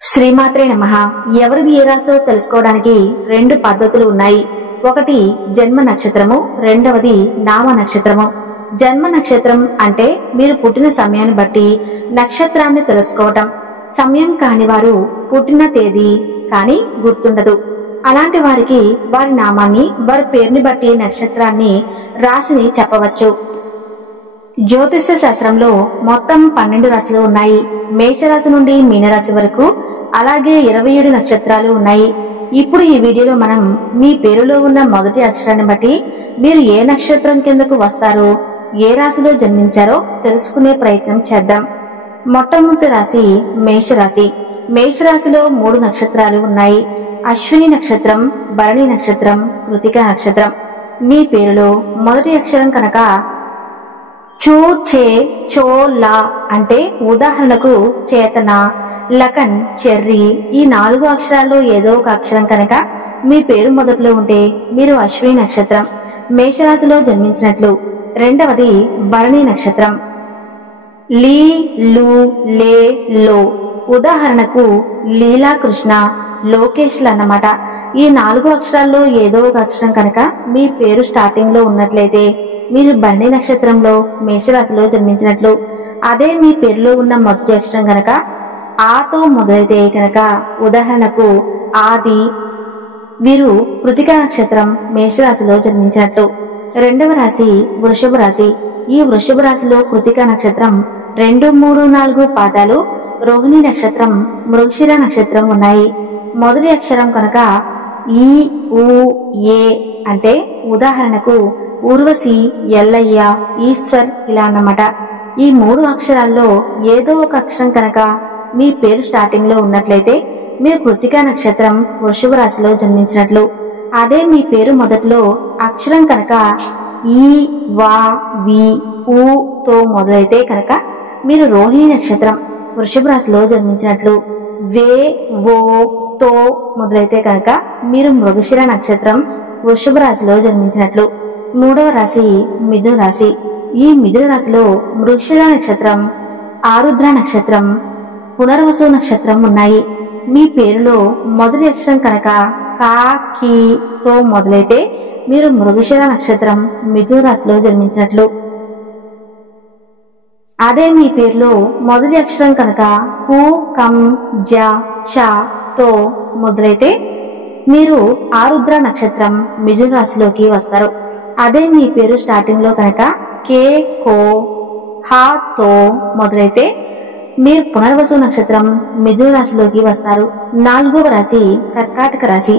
శ్రీమాత్రే నమః. ఎవరిది ఏ రాశో తెలుసుకోవడానికి రెండు పద్ధతులు ఉన్నాయి. ఒకటి జన్మ నక్షత్రము, రెండవది నామ నక్షత్రము. జన్మ నక్షత్రం అంటే మీరు పుట్టిన సమయాన్ని బట్టి నక్షత్రాన్ని తెలుసుకోవటం. సమయం కాని వారు పుట్టిన తేదీ కానీ గుర్తుండదు. అలాంటి వారికి వారి నామాన్ని, వారి పేరుని బట్టి నక్షత్రాన్ని, రాశిని చెప్పవచ్చు. జ్యోతిష శాస్త్రంలో మొత్తం 12 రాశులు ఉన్నాయి. మేషరాశి నుండి మీనరాశి వరకు, అలాగే 27 నక్షత్రాలు ఉన్నాయి. ఇప్పుడు ఈ వీడియోలో మనం మీ పేరులో ఉన్న మొదటి అక్షరాన్ని బట్టి మీరు ఏ నక్షత్రం కిందకు వస్తారో, ఏ రాశిలో జన్మించారో తెలుసుకునే ప్రయత్నం చేద్దాం. మొట్టమొదటి రాశి మేషరాశి. మేషరాశిలో 3 నక్షత్రాలు ఉన్నాయి. అశ్విని నక్షత్రం, భరణి నక్షత్రం, కృతిక నక్షత్రం. మీ పేరులో మొదటి అక్షరం కనుక చూ, చే, చో, లా అంటే ఉదాహరణకు చేతన, లకన్, చెర్రి ఈ 4 అక్షరాల్లో ఏదో ఒక అక్షరం కనుక మీ పేరు మొదట్లో ఉంటే మీరు అశ్విని నక్షత్రం, మేషరాశిలో జన్మించినట్లు. రెండవది భరణి నక్షత్రం. లీ, లు, లే, లో ఉదాహరణకు లీలా, కృష్ణ, లోకేష్లు అన్నమాట. ఈ 4 అక్షరాల్లో ఏదో ఒక అక్షరం కనుక మీ పేరు స్టార్టింగ్ లో ఉన్నట్లయితే మీరు భరణి నక్షత్రంలో మేషరాశిలో జన్మించినట్లు. అదే మీ పేరులో ఉన్న మొదటి అక్షరం కనుక ఆతో మొదలైతే కనుక ఉదాహరణకు ఆది, వీరు కృతిక నక్షత్రం, మేషరాశిలో జన్మించినట్లు. రెండవ రాశి వృషభ రాశి. ఈ వృషభ రాశిలో కృతిక నక్షత్రం 2, 3, 4 పాదాలు, రోహిణి నక్షత్రం, మృగశిర నక్షత్రం ఉన్నాయి. మొదటి అక్షరం కనుక ఈ, ఊ, ఏ అంటే ఉదాహరణకు ఊర్వశి, ఎల్లయ్య, ఈశ్వర్ ఇలా అన్నమాట. ఈ 3 అక్షరాల్లో ఏదో ఒక అక్షరం కనుక మీ పేరు స్టార్టింగ్ లో ఉన్నట్లయితే మీరు కృతిక నక్షత్రం, వృషభ రాశిలో జన్మించినట్లు. అదే మీ పేరు మొదట్లో అక్షరం కనుక ఈ, వా, వి, ఊ తో మొదలైతే కనుక మీరు రోహిణి నక్షత్రం, వృషభ రాశిలో జన్మించినట్లు. వే, ఓ, తో మొదలైతే కనుక మీరు మృగశిర నక్షత్రం, వృషభ రాశిలో జన్మించినట్లు. మూడవ రాశి మిథున రాశి. ఈ మిథున రాశిలో మృగశిర నక్షత్రం, ఆరుద్ర నక్షత్రం, పునర్వసు నక్షత్రం ఉన్నాయి. మీ పేరులో మొదటి అక్షరం కనుక కా, కీ తో మొదలైతే మీరు మృగశిర నక్షత్రం, మిథున రాశిలో జన్మించినట్లు. అదే మీ పేరులో మొదటి అక్షరం కనుక కు, కం, జ, చ తో మొదలైతే మీరు ఆరుద్ర నక్షత్రం, మిథున రాశిలోకి వస్తారు. అదే మీ పేరు స్టార్టింగ్ లో కనుక కే, కో, హా తో మొదలైతే మీరు పునర్వసు నక్షత్రం, మిథున రాశిలోకి వస్తారు. 4వ రాశి కర్కాటక రాశి.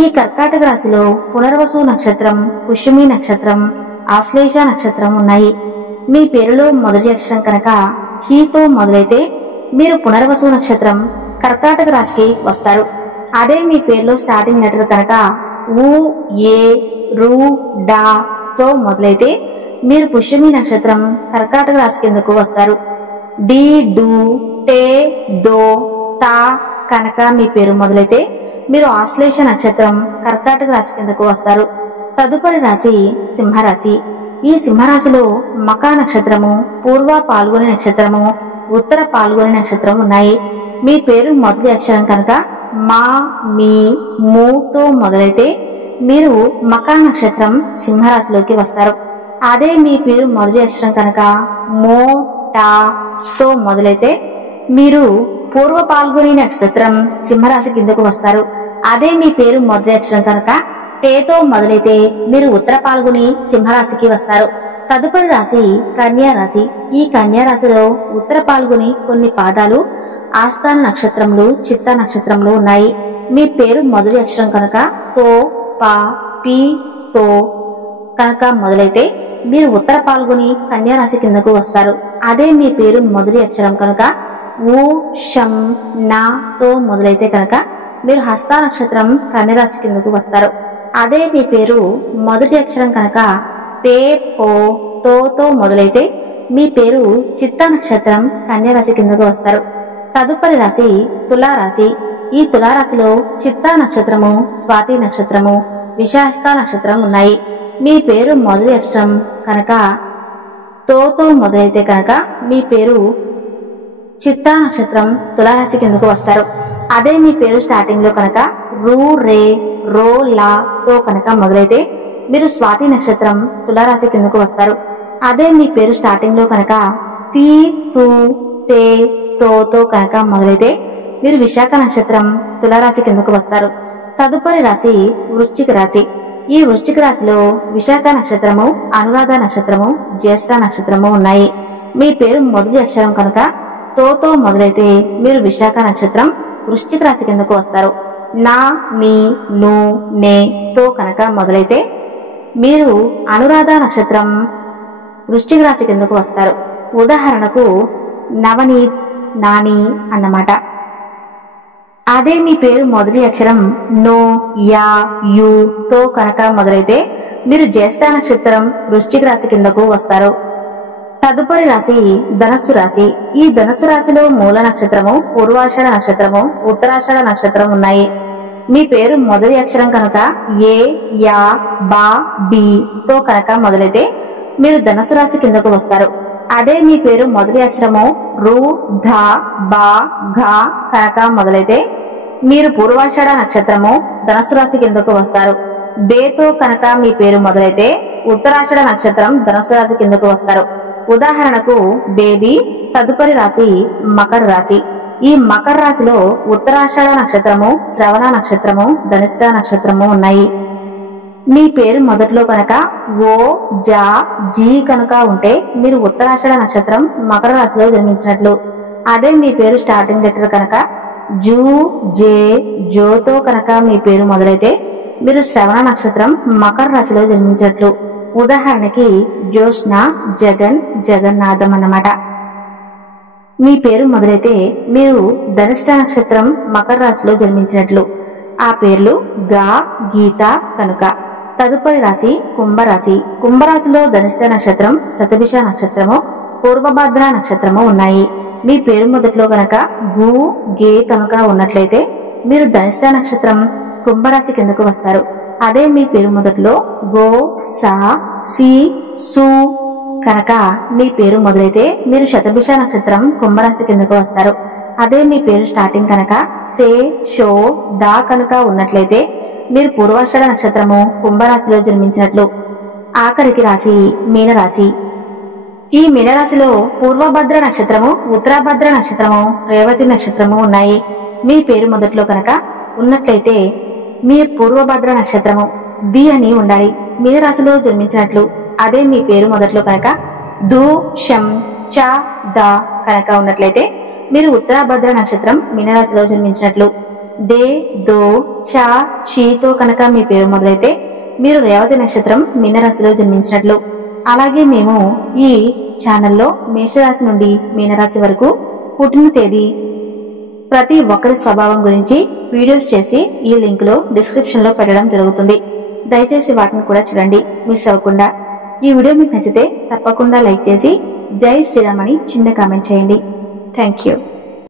ఈ కర్కాటక రాశిలో పునర్వసు నక్షత్రం, పుష్యమి నక్షత్రం, ఆశ్లేష నక్షత్రం ఉన్నాయి. మీ పేరులో మొదటి అక్షరం కనుక హీతో మొదలైతే మీరు పునర్వసు నక్షత్రం, కర్కాటక రాశికి వస్తారు. అదే మీ పేరులో స్టార్టింగ్ లెటర్ కనుక ఊ, ఏ, రు, డా తో మొదలైతే మీరు పుష్యమి నక్షత్రం, కర్కాటక రాశి కిందకు వస్తారు. డి, డు, టే, దో, తా కనుక మీ పేరు మొదలైతే మీరు ఆశ్లేష నక్షత్రం, కర్కాటక రాశి కిందకు వస్తారు. తదుపరి రాశి సింహరాశి. ఈ సింహరాశిలో మకా నక్షత్రము, పూర్వ పాల్గొని నక్షత్రము, ఉత్తర పాల్గొని నక్షత్రం ఉన్నాయి. మీ పేరు మొదటి అక్షరం కనుక మా, మీ, మూ తో మొదలైతే మీరు మకా నక్షత్రం, సింహరాశిలోకి వస్తారు. అదే మీ పేరు మొదటి అక్షరం కనుక మో, టా తో మొదలైతే మీరు పూర్వ పాల్గొని నక్షత్రం, సింహరాశి కిందకు వస్తారు. అదే మీ పేరు మొదటి అక్షరం కనుక టేతో మొదలైతే మీరు ఉత్తర పాల్గొని సింహరాశికి వస్తారు. తదుపరి రాశి కన్యా రాశి. ఈ కన్యా రాశిలో ఉత్తర పాల్గొని కొన్ని పాదాలు, ఆస్థాన నక్షత్రములు, చిత్త నక్షత్రములు ఉన్నాయి. మీ పేరు మొదటి అక్షరం కనుక తో, పా, పి తో కనుక మొదలైతే మీరు ఉత్తర పాల్గొని కన్యా రాశి కిందకు వస్తారు. అదే మీ పేరు మొదటి అక్షరం కనుక ఊ, షం, నా తో మొదలైతే కనుక మీరు హస్త నక్షత్రం, కన్యా రాశి కిందకు వస్తారు. అదే మీ పేరు మొదటి అక్షరం కనుక పే, పో, తో మొదలైతే మీ పేరు చిత్త నక్షత్రం, కన్యా రాశి కిందకు వస్తారు. తదుపరి రాశి తులారాశి. ఈ తులారాశిలో చిత్తా నక్షత్రము, స్వాతి నక్షత్రము, విశాఖ నక్షత్రం ఉన్నాయి. మీ పేరు మొదటి అక్షరం కనుక తో మొదలైతే కనుక మీ పేరు చిత్తా నక్షత్రం తులారాశి కిందకు వస్తారు. అదే మీ పేరు స్టార్టింగ్ లో కనుక రూ రే రో లా తో కనుక మొదలైతే మీరు స్వాతి నక్షత్రం తులారాశి కిందకు వస్తారు. అదే మీ పేరు స్టార్టింగ్ లో కనుక తీ తూ తే తో కనుక మొదలైతే మీరు విశాఖ నక్షత్రం తులారాశి కిందకు వస్తారు. తదుపరి రాశి వృశ్చిక రాశి. ఈ వృశ్చిక రాశిలో విశాఖ నక్షత్రము, అనురాధ నక్షత్రము, జ్యేష్ఠ నక్షత్రము ఉన్నాయి. మీ పేరు మొదటి అక్షరం కనుక తో మొదలైతే మీరు విశాఖ నక్షత్రం వృశ్చిక రాశి కిందకు వస్తారు. నా, నీ, ను, నే తో కనుక మొదలైతే మీరు అనురాధ నక్షత్రం వృశ్చిక రాశి కిందకు వస్తారు. ఉదాహరణకు నవనీత్, నాని అన్నమాట. అదే మీ పేరు మొదటి అక్షరం నో, యా, యు తో కనుక మొదలైతే మీరు జ్యేష్ఠ నక్షత్రం వృశ్చిక రాశి కిందకు వస్తారు. తదుపరి రాశి ధనస్సు రాశి. ఈ ధనస్సు రాశిలో మూల నక్షత్రము, పూర్వాషాఢ నక్షత్రము, ఉత్తరాషాఢ నక్షత్రం ఉన్నాయి. మీ పేరు మొదటి అక్షరం కనుక ఏ, యా, బా, బి తో కనుక మొదలైతే మీరు ధనస్సు రాశి కిందకు వస్తారు. అదే మీ పేరు మొదటి అక్షరము రు, ధ, బా, ఘ కనుక మొదలైతే మీరు పూర్వాషాఢ నక్షత్రము ధనస్సు రాశి కిందకు వస్తారు. బేతో కనుక మీ పేరు మొదలైతే ఉత్తరాషాఢ నక్షత్రం ధనస్సు రాశి కిందకు వస్తారు. ఉదాహరణకు బేబీ. తదుపరి రాశి మకర రాశి. ఈ మకర రాశిలో ఉత్తరాషాఢ నక్షత్రము, శ్రవణ నక్షత్రము, ధనిష్ఠ నక్షత్రము ఉన్నాయి. మీ పేరు మొదట్లో కనుక ఓ, జా, జీ కనుక ఉంటే మీరు ఉత్తరాషాఢ నక్షత్రం మకర రాశిలో జన్మించినట్లు. అదే మీ పేరు స్టార్టింగ్ లెటర్ కనుక జూ, జే, జోతో కనుక మీ పేరు మొదలైతే మీరు శ్రవణ నక్షత్రం మకర రాశిలో జన్మించినట్లు. ఉదాహరణకి జ్యోత్స్న, జగన్, జగన్నాథం అన్నమాట. మీ పేరు మొదలైతే మీరు ధనిష్ఠ నక్షత్రం మకర రాశిలో జన్మించినట్లు. ఆ పేర్లు గా, గీత కనుక. తదుపరి రాశి కుంభరాశి. కుంభరాశిలో ధనిష్ఠ నక్షత్రం, శతభిష నక్షత్రము, పూర్వభద్ర నక్షత్రము ఉన్నాయి. మీ పేరు మొదట్లో కనుక గు, గే కనుక ఉన్నట్లయితే మీరు ధనిష్ఠ నక్షత్రం కుంభరాశి కిందకు వస్తారు. అదే మీ పేరు మొదట్లో గో, సా, సి, సు కనుక మీ పేరు మొదలైతే మీరు శతభిష నక్షత్రం కుంభరాశి కిందకు వస్తారు. అదే మీ పేరు స్టార్టింగ్ కనుక సే, షో, దా కనుక ఉన్నట్లయితే మీరు పూర్వాషాఢ నక్షత్రము కుంభరాశిలో జన్మించినట్లు. ఆఖరికి రాశి మీనరాశి. ఈ మీనరాశిలో పూర్వభద్ర నక్షత్రము, ఉత్తరాభద్ర నక్షత్రము, రేవతి నక్షత్రము ఉన్నాయి. మీ పేరు మొదట్లో కనుక ఉన్నట్లయితే మీ పూర్వభద్ర నక్షత్రము ది అని ఉండాలి. మీనరాశిలో జన్మించినట్లు. అదే మీ పేరు మొదట్లో కనుక దు, షం, చ, ద కనుక ఉన్నట్లయితే మీరు ఉత్తరాభద్ర నక్షత్రం మీనరాశిలో జన్మించినట్లు. దే, దో, చ, చీతో కనుక మీ పేరు మొదలైతే మీరు రేవతి నక్షత్రం మీనరాశిలో జన్మించినట్లు. అలాగే మేము ఈ ఛానల్లో మేషరాశి నుండి మీనరాశి వరకు పుట్టిన తేదీ, ప్రతి ఒక్కరి స్వభావం గురించి వీడియోస్ చేసి ఈ లింక్ లో డిస్క్రిప్షన్ లో పెట్టడం జరుగుతుంది. దయచేసి వాటిని కూడా చూడండి, మిస్ అవ్వకుండా. ఈ వీడియో మీకు నచ్చితే తప్పకుండా లైక్ చేసి జై శ్రీరామ్ అని చిన్న కామెంట్ చేయండి. Thank you.